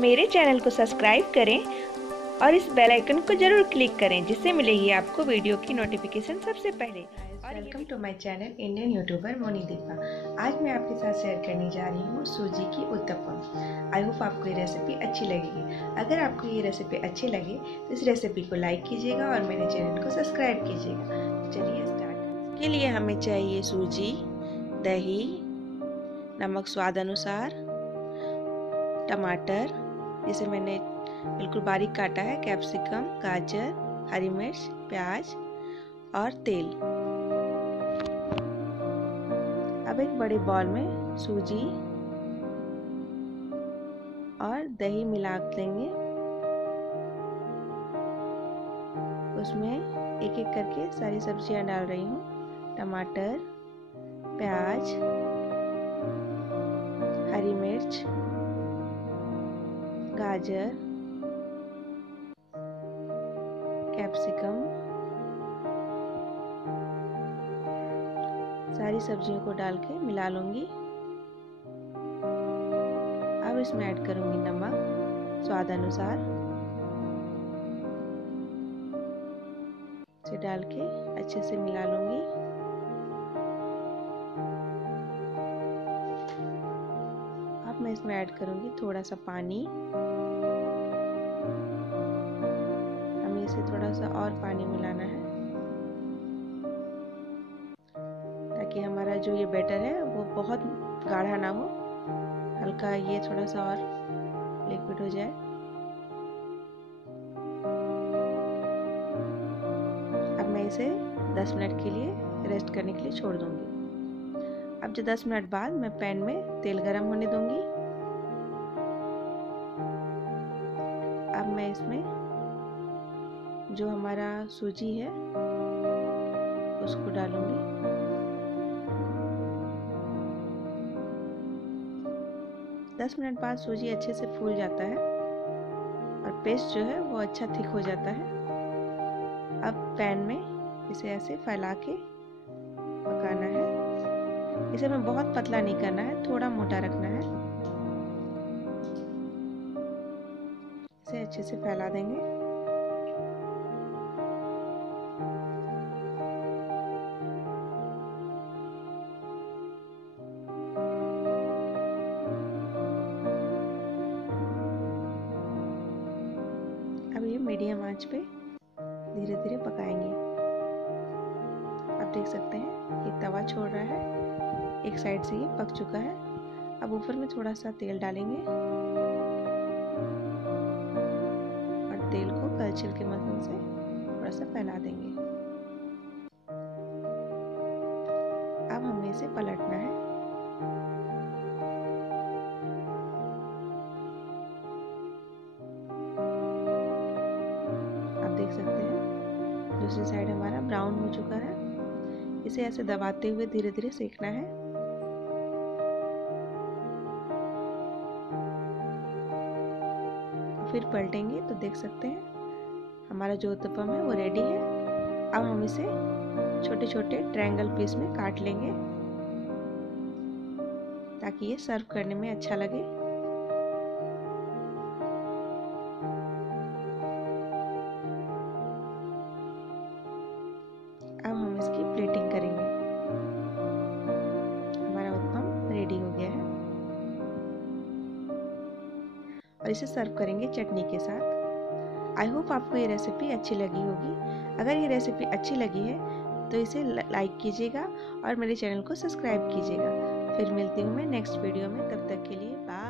मेरे चैनल को सब्सक्राइब करें और इस बेल आइकन को जरूर क्लिक करें, जिससे मिलेगी आपको वीडियो की नोटिफिकेशन सबसे पहले। Welcome to my channel Indian YouTuber Moni Deepa. आज मैं आपके साथ शेयर करने जा रही हूँ सूजी की उत्तपम। आई होप आपको ये रेसिपी अच्छी लगेगी। अगर आपको ये रेसिपी अच्छी लगे तो इस रेसिपी को लाइक कीजिएगा और मेरे चैनल को सब्सक्राइब कीजिएगा। चलिए स्टार्ट। इसके लिए हमें चाहिए सूजी, दही, नमक स्वाद अनुसार, टमाटर जिसे मैंने बिल्कुल बारीक काटा है, कैप्सिकम, गाजर, हरी मिर्च, प्याज और तेल। अब एक बड़े बाउल में सूजी और दही मिला देंगे। उसमें एक एक करके सारी सब्जियां डाल रही हूँ। टमाटर, प्याज, हरी मिर्च, गाजर, कैप्सिकम, सारी सब्जियों को डाल के मिला लूंगी। अब इसमें ऐड करूंगी नमक स्वाद अनुसार। इसे डाल के अच्छे से मिला लूंगी। अब मैं इसमें ऐड करूंगी थोड़ा सा पानी। हमें इसे थोड़ा सा और पानी मिलाना है ताकि हमारा जो ये बैटर है वो बहुत गाढ़ा ना हो, हल्का ये थोड़ा सा और लिक्विड हो जाए। अब मैं इसे 10 मिनट के लिए रेस्ट करने के लिए छोड़ दूंगी। अब जो 10 मिनट बाद मैं पैन में तेल गरम होने दूंगी। अब मैं इसमें जो हमारा सूजी है उसको डालूंगी। दस मिनट बाद सूजी अच्छे से फूल जाता है और पेस्ट जो है वो अच्छा थिक हो जाता है। अब पैन में इसे ऐसे फैला के पकाना है। इसे हमें बहुत पतला नहीं करना है, थोड़ा मोटा रखना है। इसे अच्छे से फैला देंगे। अब ये मीडियम आंच पे धीरे धीरे पकाएंगे। आप देख सकते हैं ये तवा छोड़ रहा है, एक साइड से ये पक चुका है। अब ऊपर में थोड़ा सा तेल डालेंगे और तेल को कलछिल के मदद से थोड़ा सा फैला देंगे। अब हमें इसे पलटना है। आप देख सकते हैं दूसरी साइड हमारा ब्राउन हो चुका है। इसे ऐसे दबाते हुए धीरे धीरे सेकना है। फिर पलटेंगे तो देख सकते हैं हमारा जो उत्तपम है वो रेडी है। अब हम इसे छोटे छोटे ट्रायंगल पीस में काट लेंगे ताकि ये सर्व करने में अच्छा लगे। अब हम इसकी प्लेटिंग करेंगे। हमारा उत्तपम रेडी हो गया है और इसे सर्व करेंगे चटनी के साथ। आई होप आपको ये रेसिपी अच्छी लगी होगी। अगर ये रेसिपी अच्छी लगी है तो इसे लाइक कीजिएगा और मेरे चैनल को सब्सक्राइब कीजिएगा। फिर मिलती हूँ मैं नेक्स्ट वीडियो में। तब तक के लिए बाय।